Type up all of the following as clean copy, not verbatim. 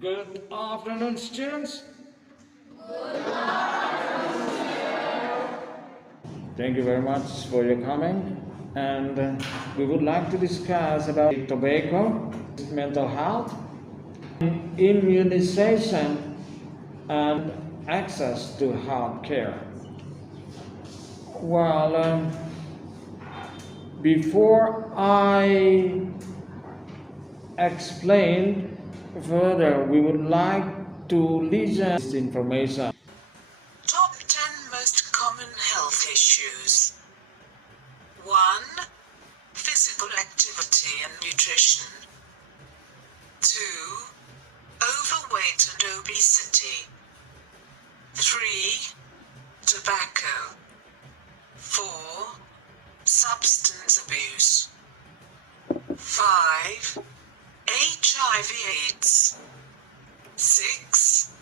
Good afternoon, students. Thank you very much for your coming. And we would like to discuss about tobacco, mental health, immunization, and access to health care. Well, before I explain further, we would like to listen to this information. Top 10 most common health issues. 1. Physical activity and nutrition. 2. Overweight and obesity. 3. Tobacco. 4. Substance abuse. 5. HIV/AIDS. 6.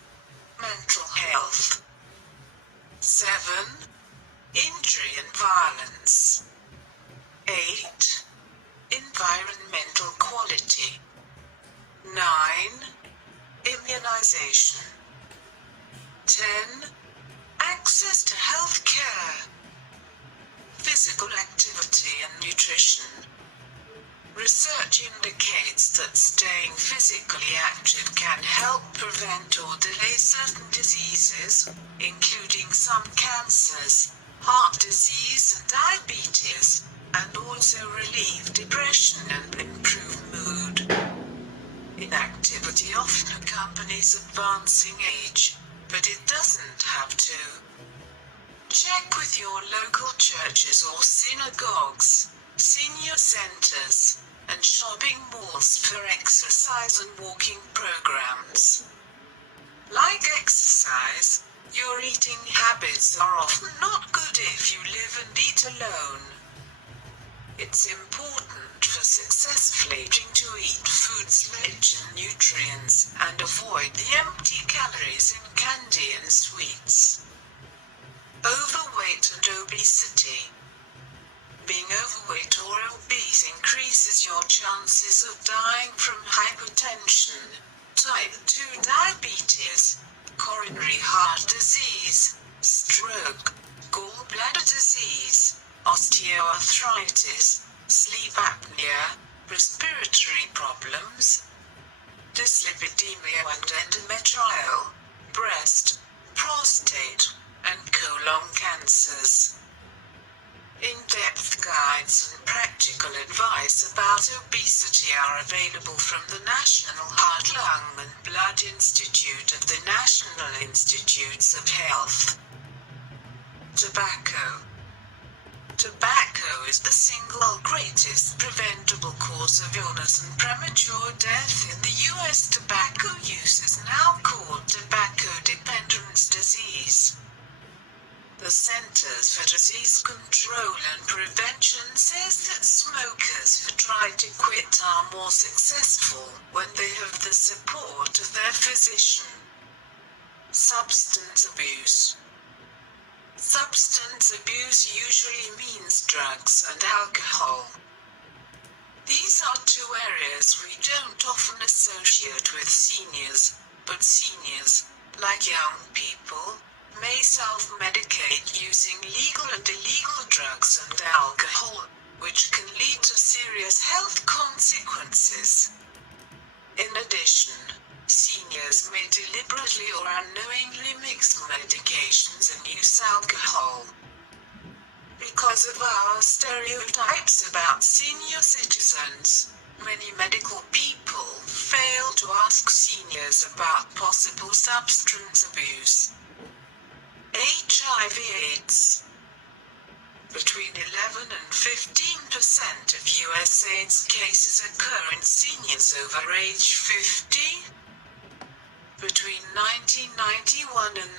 Mental health. 7. Injury and violence. 8. Environmental quality. 9. Immunization. 10. Access to health care. Physical activity and nutrition. Research indicates that staying physically active can help prevent or delay certain diseases, including some cancers, heart disease and diabetes, and also relieve depression and improve mood. Inactivity often accompanies advancing age, but it doesn't have to. Check with your local churches or synagogues, senior centers, and shopping malls for exercise and walking programs. Like exercise, your eating habits are often not good if you live and eat alone. It's important for successfully to eat foods rich in nutrients and avoid the empty calories in candy and sweets. Overweight and obesity. Being overweight or obese increases your chances of dying from hypertension, type 2 diabetes, coronary heart disease, stroke, gallbladder disease, osteoarthritis, sleep apnea, respiratory problems, dyslipidemia and endometrial, breast, prostate, and colon cancers. In-depth guides and practical advice about obesity are available from the National Heart, Lung and Blood Institute of the National Institutes of Health. Tobacco. Tobacco is the single greatest preventable cause of illness and premature death in the U.S. Tobacco use is now called tobacco dependence disease. The Centers for Disease Control and Prevention says that smokers who try to quit are more successful when they have the support of their physician. Substance abuse. Substance abuse usually means drugs and alcohol. These are two areas we don't often associate with seniors, but seniors, like young people, may self-medicate using legal and illegal drugs and alcohol, which can lead to serious health consequences. In addition, seniors may deliberately or unknowingly mix medications and use alcohol. Because of our stereotypes about senior citizens, many medical people fail to ask seniors about possible substance abuse. HIV/AIDS. Between 11 and 15% of U.S. AIDS cases occur in seniors over age 50. Between 1991 and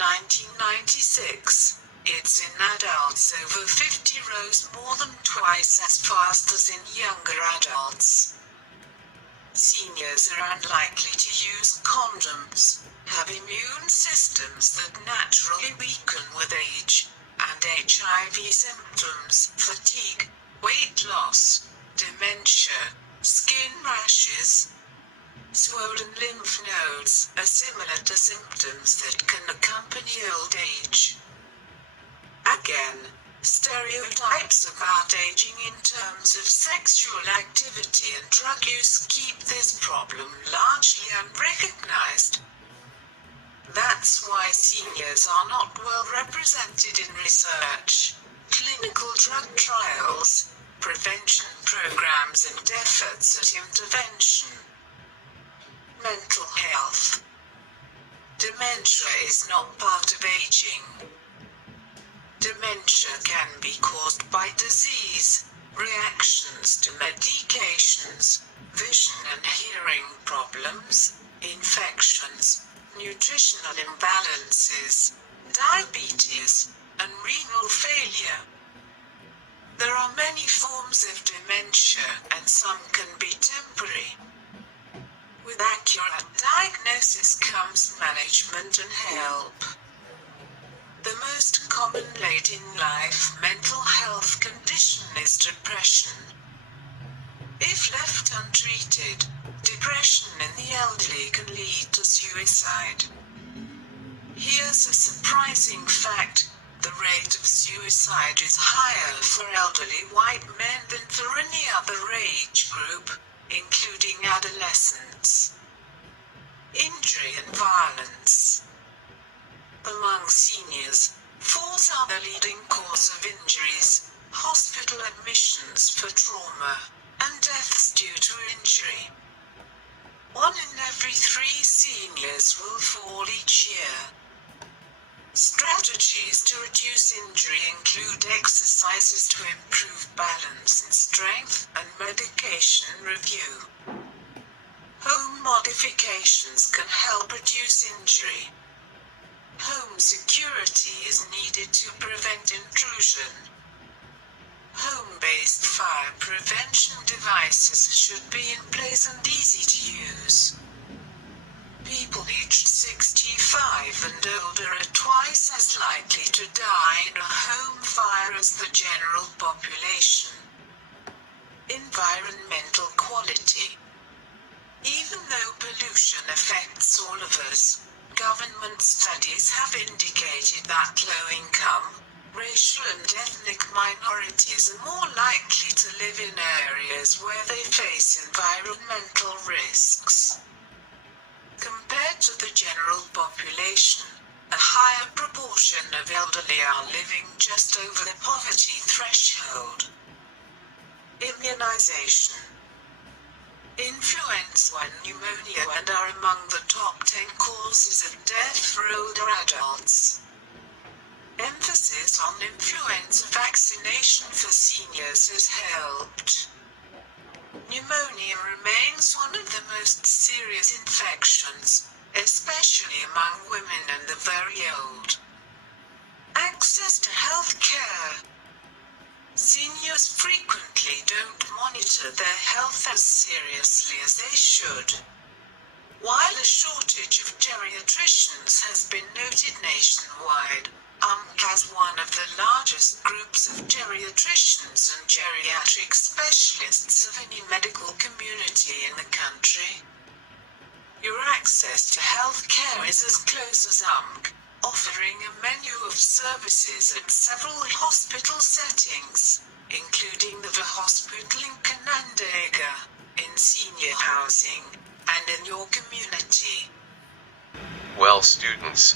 1996, AIDS in adults over 50 rose more than twice as fast as in younger adults. Seniors are unlikely to use condoms, have immune systems that naturally weaken with age, and HIV symptoms, fatigue, weight loss, dementia, skin rashes. Swollen lymph nodes are similar to symptoms that can accompany old age. Again, stereotypes about aging in terms of sexual activity and drug use keep this problem largely unrecognized. That's why seniors are not well represented in research, clinical drug trials, prevention programs and efforts at intervention. Mental health. Dementia is not part of aging. Dementia can be caused by disease, reactions to medications, vision and hearing problems, infections, nutritional imbalances, diabetes, and renal failure. There are many forms of dementia, and some can be temporary. With accurate diagnosis comes management and help. The most common late-in-life mental health condition is depression. If left untreated, depression in the elderly can lead to suicide. Here's a surprising fact: the rate of suicide is higher for elderly white men than for any other age group, including adolescents. Injury and violence. Among seniors, falls are the leading cause of injuries, hospital admissions for trauma, and deaths due to injury. 1 in every 3 seniors will fall each year. Strategies to reduce injury include exercises to improve balance and strength, and medication review. Home modifications can help reduce injury. Home security is needed to prevent intrusion. Home-based fire prevention devices should be in place and easy to use. People aged 65 and older are twice as likely to die in a home fire as the general population. Environmental quality. Even though pollution affects all of us, government studies have indicated that low-income, racial and ethnic minorities are more likely to live in areas where they face environmental risks. Compared to the general population, a higher proportion of elderly are living just over the poverty threshold. Immunization. Influenza and pneumonia are among the top 10 causes of death for older adults. Emphasis on influenza vaccination for seniors has helped. Pneumonia remains one of the most serious infections, especially among women and the very old. Access to health care. Seniors frequently don't monitor their health as seriously as they should. While a shortage of geriatricians has been noted nationwide, has one of the largest groups of geriatricians and geriatric specialists of any medical community in the country. Your access to health care is as close as offering a menu of services at several hospital settings, including the hospital in Canandaigua, in senior housing, and in your community. Well, students,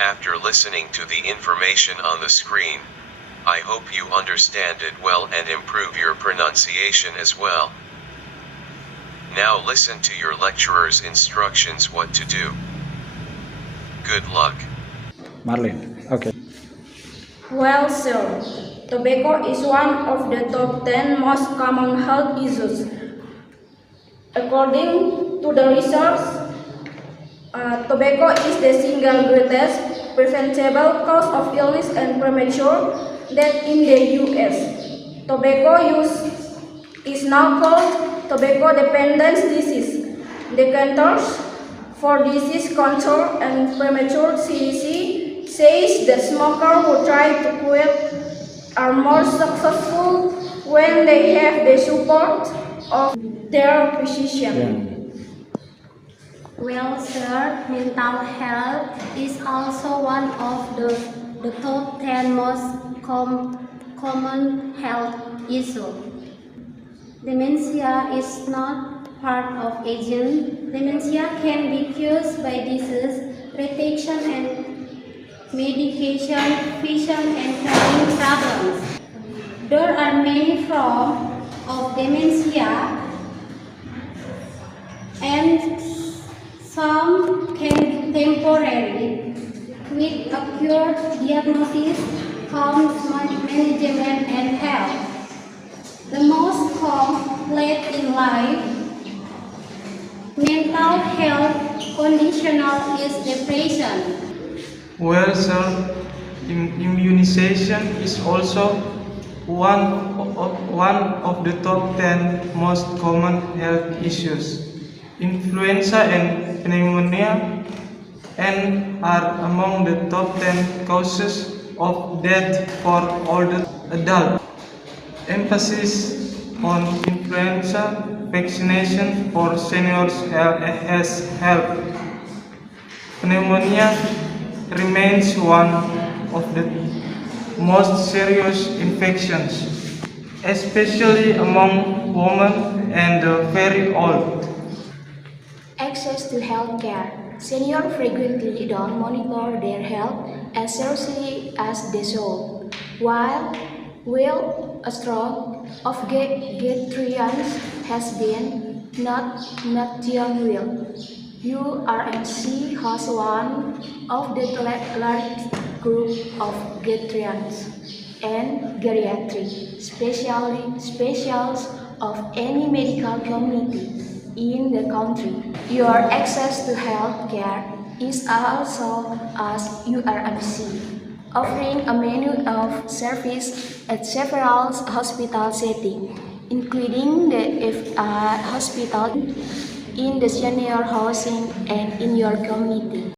after listening to the information on the screen, I hope you understand it well and improve your pronunciation as well. Now listen to your lecturer's instructions what to do. Good luck. Marlene, okay. Well, sir, tobacco is one of the top 10 most common health issues. According to the research, tobacco is the single greatest preventable cause of illness and premature death in the U.S. Tobacco use is now called tobacco dependence disease. The Centers for Disease Control and Premature CDC says that smokers who try to quit are more successful when they have the support of their physician. Well, sir, mental health is also one of the top 10 most common health issues. Dementia is not part of aging. Dementia can be caused by disease, retention and medication, vision and hearing problems. There are many forms of dementia and some can be temporary. With accurate diagnosis comes management and health. The most common late in life mental health condition is depression. Well, sir, immunization is also one of the top 10 most common health issues. Influenza and pneumonia are among the top 10 causes of death for older adults. Emphasis on influenza vaccination for seniors has helped. Pneumonia remains one of the most serious infections, especially among women and the very old. Access to health care. Seniors frequently don't monitor their health as seriously as they should. While a stroke of geriatrians has been not young will. URMC hosts one of the largest group of geriatrians and geriatric specialists of any medical community in the country. Your access to health care is also as URMC, offering a menu of service at several hospital settings, including the FI hospital, in the senior housing and in your community.